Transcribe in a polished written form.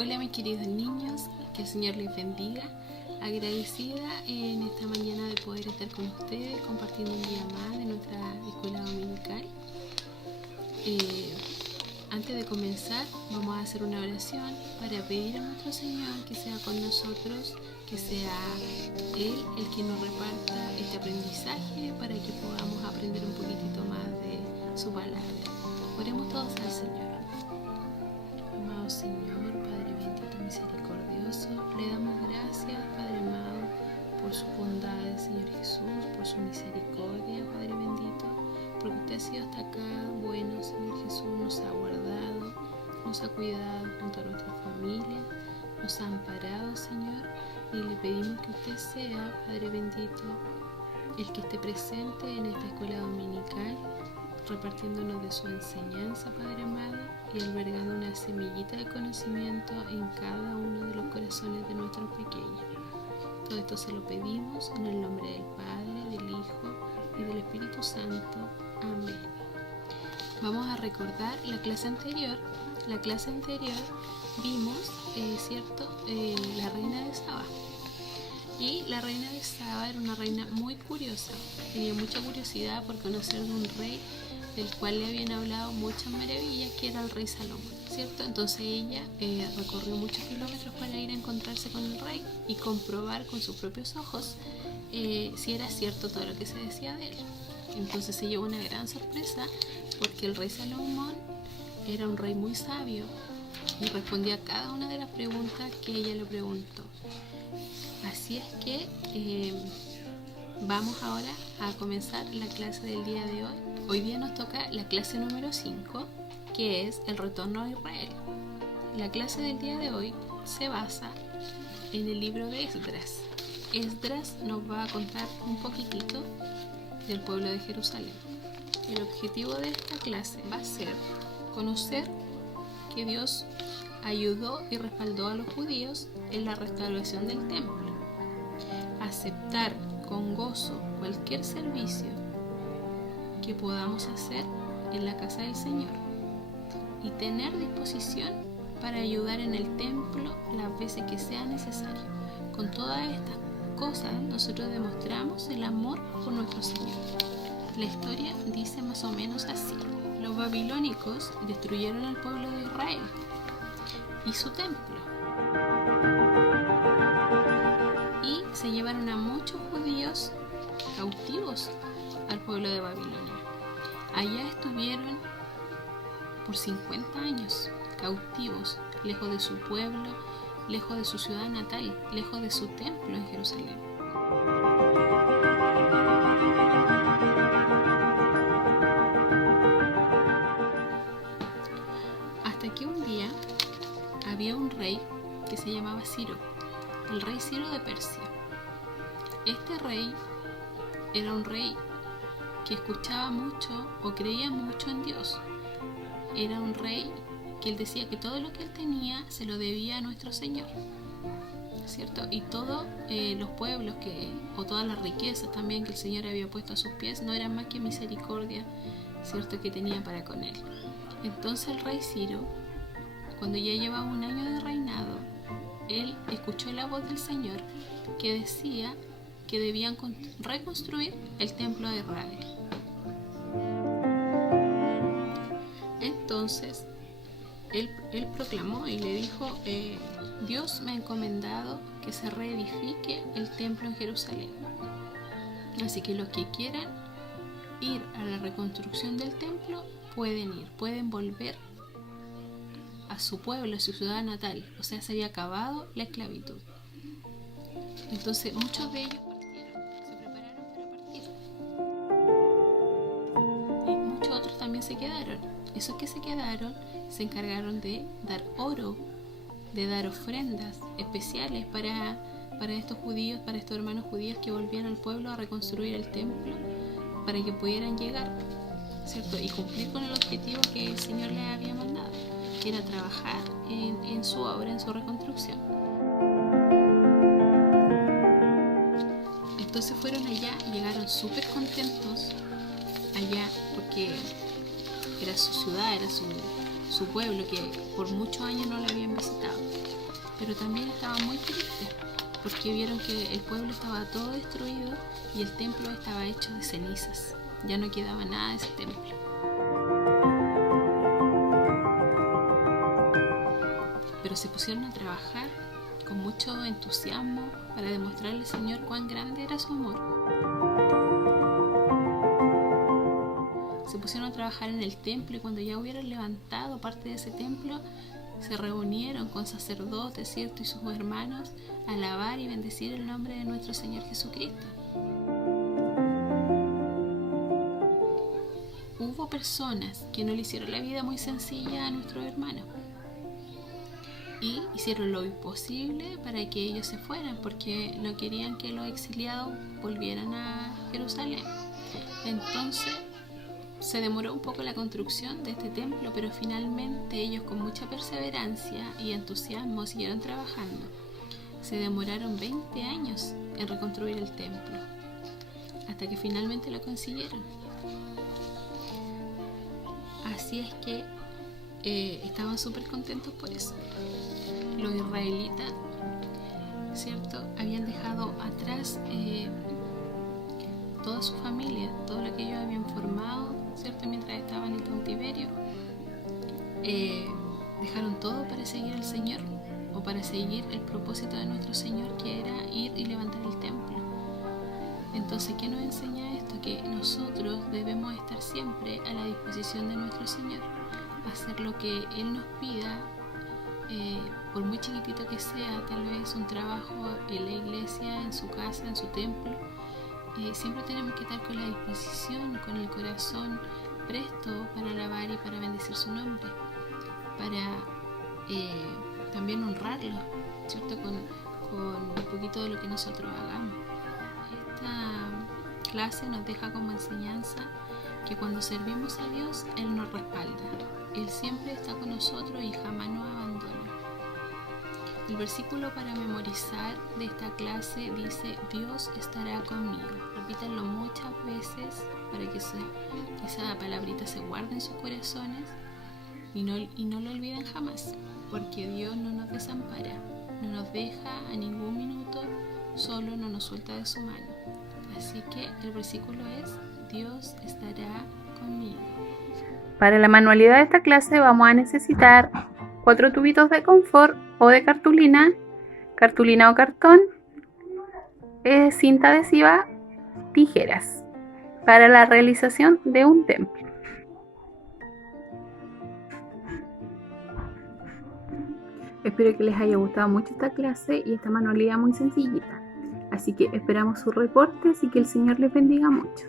Hola mis queridos niños, que el Señor les bendiga. Agradecida en esta mañana de poder estar con ustedes compartiendo un día más de nuestra escuela dominical. Antes de comenzar vamos a hacer una oración para pedir a nuestro Señor que sea con nosotros, que sea Él el que nos reparta este aprendizaje para que podamos aprender un poquitito más de su palabra. Oremos todos al Señor. Amado Señor, Padre bendito, misericordioso, le damos gracias, Padre amado, por sus bondades, Señor Jesús, por su misericordia, Padre bendito, porque usted ha sido hasta acá bueno, Señor Jesús, nos ha guardado, nos ha cuidado junto a nuestra familia, nos ha amparado, Señor, y le pedimos que usted sea, Padre bendito, el que esté presente en esta escuela dominical, repartiéndonos de su enseñanza, Padre amado, y albergando una semillita de conocimiento en cada uno de los corazones de nuestros pequeños. Todo esto se lo pedimos en el nombre del Padre, del Hijo y del Espíritu Santo. Amén. Vamos a recordar la clase anterior. La clase anterior vimos, la reina de Saba. Y la reina de Saba era una reina muy curiosa. Tenía mucha curiosidad por conocer de un rey del cual le habían hablado muchas maravillas, que era el rey Salomón, ¿cierto? Entonces ella recorrió muchos kilómetros para ir a encontrarse con el rey y comprobar con sus propios ojos si era cierto todo lo que se decía de él. Entonces se llevó una gran sorpresa porque el rey Salomón era un rey muy sabio y respondía a cada una de las preguntas que ella le preguntó. Así es que vamos ahora a comenzar la clase del día de hoy. Hoy día nos toca la clase número 5, que es el retorno a Israel. La clase del día de hoy se basa en el libro de Esdras. Esdras nos va a contar un poquitito del pueblo de Jerusalén. El objetivo de esta clase va a ser conocer que Dios ayudó y respaldó a los judíos en la restauración del templo, aceptar con gozo cualquier servicio que podamos hacer en la casa del Señor y tener disposición para ayudar en el templo las veces que sea necesario. Con todas estas cosas nosotros demostramos el amor por nuestro Señor. La historia dice más o menos así: los babilónicos destruyeron al pueblo de Israel y su templo, y se llevaron a muchos judíos cautivos al pueblo de Babilonia. Allá estuvieron por 50 años cautivos, lejos de su pueblo, lejos de su ciudad natal, lejos de su templo en Jerusalén. Hasta que un día había un rey que se llamaba Ciro, el rey Ciro de Persia. Este rey era un rey que escuchaba mucho o creía mucho en Dios. Era un rey que él decía que todo lo que él tenía se lo debía a nuestro Señor, ¿cierto? Y todos los pueblos o todas las riquezas también que el Señor había puesto a sus pies no eran más que misericordia, ¿cierto?, que tenía para con él. Entonces el rey Ciro, cuando ya llevaba un año de reinado, él escuchó la voz del Señor que decía que debían reconstruir el templo de Israel. Entonces él proclamó y le dijo: Dios me ha encomendado que se reedifique el templo en Jerusalén. Así que los que quieran ir a la reconstrucción del templo pueden ir, pueden volver a su pueblo, a su ciudad natal. O sea, se había acabado la esclavitud. Entonces muchos de ellos se prepararon para partir, y muchos otros también se quedaron. Esos que se quedaron se encargaron de dar oro, de dar ofrendas especiales para estos judíos, para estos hermanos judíos que volvían al pueblo a reconstruir el templo, para que pudieran llegar, ¿cierto?, y cumplir con el objetivo que el Señor les había mandado, que era trabajar en su obra, en su reconstrucción. Entonces fueron allá, llegaron súper contentos allá porque era su ciudad, era su su pueblo, que por muchos años no lo habían visitado. Pero también estaban muy tristes porque vieron que el pueblo estaba todo destruido y el templo estaba hecho de cenizas. Ya no quedaba nada de ese templo. Pero se pusieron a trabajar con mucho entusiasmo para demostrarle al Señor cuán grande era su amor. Se pusieron a trabajar en el templo y cuando ya hubieran levantado parte de ese templo, se reunieron con sacerdotes, ¿cierto? Y sus hermanos a alabar y bendecir el nombre de nuestro Señor Jesucristo. Hubo personas que no le hicieron la vida muy sencilla a nuestros hermanos y hicieron lo imposible para que ellos se fueran porque no querían que los exiliados volvieran a Jerusalén. Entonces se demoró un poco la construcción de este templo, pero finalmente ellos con mucha perseverancia y entusiasmo siguieron trabajando. Se demoraron 20 años en reconstruir el templo, hasta que finalmente lo consiguieron. Así es que estaban súper contentos por eso. Los israelitas, ¿cierto?, habían dejado atrás toda su familia, todo lo que ellos habían formado, ¿cierto?, mientras estaban en cautiverio. Dejaron todo para seguir al Señor o para seguir el propósito de nuestro Señor, que era ir y levantar el templo. Entonces, ¿qué nos enseña esto? Que nosotros debemos estar siempre a la disposición de nuestro Señor, hacer lo que Él nos pida, por muy chiquitito que sea, tal vez un trabajo en la iglesia, en su casa, en su templo. Siempre tenemos que estar con la disposición, con el corazón presto para alabar y para bendecir su nombre, para también honrarlo, ¿cierto?, con un poquito de lo que nosotros hagamos. Esta clase nos deja como enseñanza que cuando servimos a Dios, Él nos respalda. Él siempre está con nosotros y jamás nos abandona. El versículo para memorizar de esta clase dice: Dios estará conmigo. Repítanlo muchas veces para que esa palabrita se guarde en sus corazones y no lo olviden jamás, porque Dios no nos desampara, no nos deja a ningún minuto solo, no nos suelta de su mano. Así que el versículo es: Dios estará conmigo. Para la manualidad de esta clase vamos a necesitar 4 tubitos de confort o de cartulina o cartón, cinta adhesiva, tijeras para la realización de un templo. Espero que les haya gustado mucho esta clase y esta manualidad muy sencillita. Así que esperamos sus reportes y que el Señor les bendiga mucho.